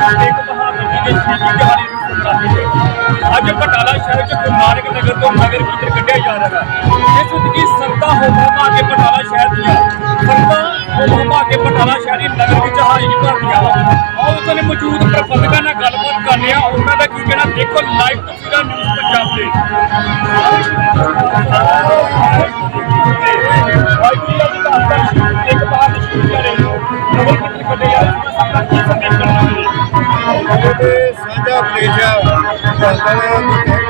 ਤੇਗ ਬਹਾਦਰ ਜੀ ਦੇ ਸ਼ਹੀਦੀ ਦਿਹਾੜੇ ਨੂੰ ਸਮਰਾਲੇ ਹੈ ਅੱਜ ਬਟਾਲਾ ਸ਼ਹਿਰ ਚ ਗੁਰੂ ਨਾਨਕ ਨਗਰ ਤੋਂ ਨਗਰ ਕੀਰਤਨ ਕੱਢਿਆ ਜਾ ਰਿਹਾ ਹੈ। ਜਿਸ ਵਿੱਚ ਸੰਤਾਂ ਹੋਮਾ ਕੇ ਬਟਾਲਾ ਸ਼ਹਿਰ ਦੀਆਂ ਸੰਤਾਂ ਹੋਮਾ ਕੇ ਬਟਾਲਾ ਸ਼ਹਿਰ ਦੀ ਨਗਰ ਵਿੱਚ ਹਾਜ਼ਰੀ ਭਰਦੀਆਂ ਵਾ ਆਓ ਉੱਥੇ ਦੇ ਮੌਜੂਦ ਪ੍ਰਬੰਧਕਾਂ ਨਾਲ ਗੱਲਬਾਤ ਕਰਨੀ ਆ। ਉਹਨਾਂ ਦਾ ਕੀ ਕਹਿਣਾ, ਦੇਖੋ ਲਾਈਵ ਤਸਵੀਰਾਂ ਨਿਊਜ਼ ਪੰਜਾਬ ਦੇ ਵਾਹਿਗੁਰੂ ਜੀ ਦਾ ਭਗਤਾਂ ਨੂੰ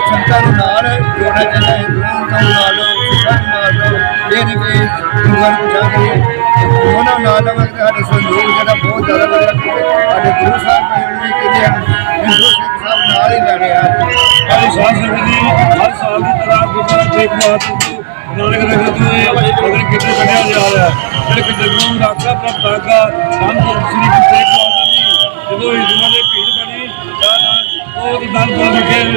ਸੰਤਾਂ ਨੂੰ ਨਾਲ ਜੋੜਨਾ ਚਾਹੀਦਾ ਹੈ ਹਿੰਦੂਆਂ ਨੂੰ ਨਾਲ ਸਿੱਖਾਂ ਨਾਲ ਇਹ ਨਹੀਂ ਕਿ ਗੁਰੂਆਂ ਨੂੰ ਪਛਾਣ ਉਹਨਾਂ ਨਾਲ ਲਵਾਂਗੇ ਸਾਡੇ ਸਹਿਯੋਗ ਜਿਹੜਾ ਬਹੁਤ ਜ਼ਿਆਦਾ ਵਧੇਗਾ ਸਾਡੇ ਗੁਰੂ ਸਾਹਿਬ ਨੇ ਵੀ ਕਹਿੰਦੇ ਹਨ ਸਿੱਖ ਸਭ ਨਾਲ ਹੀ ਲੈਣੇ ਆ ਸਾਡੀ ਸਾਧ ਸੰਗਤ ਜੀ ਹਰ ਸਾਲ ਦੀ ਤਰ੍ਹਾਂ ਗੁਰਦੁਆਰਾ ਤੇਗ ਬਹਾਦਰ ਜੀ ਨਾਨਕ ਨਗਰ ਤੋਂ ਇਹ ਨਗਰ ਕੱਢਿਆ ਜਾ ਰਿਹਾ ਹੈ ਕਿ ਜਗਰੂ ਰਾਖਾ ਪ੍ਰਤਾਗਾ ਧੰਨ ਸ੍ਰੀ ਗੁਰੂ ਤੇਗ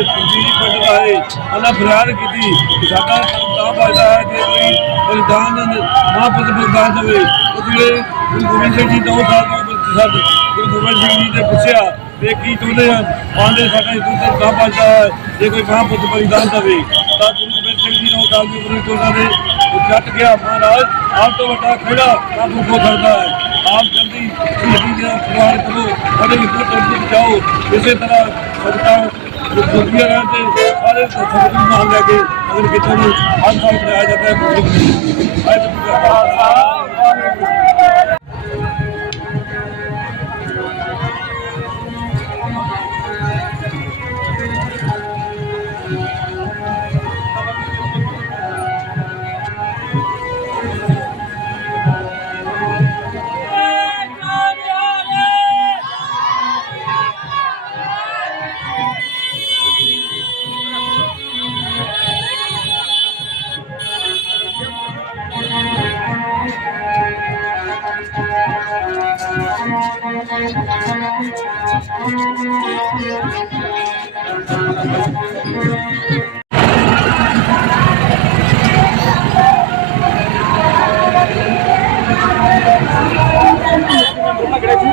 ਜੀ ਪਿੰਡ ਆਏ ਉਹਨਾਂ ਫਰਿਆਦ ਕੀਤੀ ਸਾਡਾ ਤਾਂ ਫਾਇਦਾ ਹੈ ਜੇ ਕੋਈ ਬਲਿਦਾਨ ਮਹਾਂਪੁਰਖ ਬਲਿਦਾਨ ਦੇਵੇ ਉਹ ਜਿਹੜੇ ਗੁਰੂ ਗੋਬਿੰਦ ਸਿੰਘ ਜੀ ਦੋ ਸਾਲ ਤੋਂ ਸਦ ਗੁਰੂ ਗੋਬਿੰਦ ਸਿੰਘ ਜੀ ਨੇ ਪੁੱਛਿਆ ਵੀ ਕੀ ਚਾਹੁੰਦੇ ਆ? ਆਂਦੇ ਸਾਡਾ ਹਿੰਦੂ ਧਰਮ ਤਾਂ ਬਚਦਾ ਹੈ, ਜੇ ਕੋਈ ਮਹਾਂਪੁਰਖ ਬਲਿਦਾਨ ਦੇਵੇ। ਤਾਂ ਗੁਰੂ ਗੋਬਿੰਦ ਸਿੰਘ ਜੀ ਨੂੰ ਸਾਲ ਦੀ ਉਮਰ ਉਹਨਾਂ ਦੇ ਉਹ ਜੱਟ ਗਿਆ। ਮਹਾਰਾਜ, ਆਪ ਤੋਂ ਵੱਡਾ ਖੜਾ ਕਾਬੂ ਹੋ ਸਕਦਾ ਹੈ। ਆਪ ਜਲਦੀ ਸ਼ਹੀਦੀ ਦਾ ਪ੍ਰਵਾਨ ਕਰੋ, ਸਾਡੇ ਹਿੰਦੂ ਧਰਮ ਬਚਾਓ। ਇਸੇ ਤਰ੍ਹਾਂ ਸੰਗਤਾਂ ਦੁਨੀਆ ਰਹਿੰਦੇ ਸਾਰੇ ਸੰਗਤ ਨੂੰ ਨਾਲ ਲੈ ਕੇ ਅਗਰ ਕਿਤੇ ਨੂੰ ਹਰ ਸਾਲ ਕਰਾਇਆ ਜਾਂਦਾ ਹੈ ਗੁਰੂ Gracias.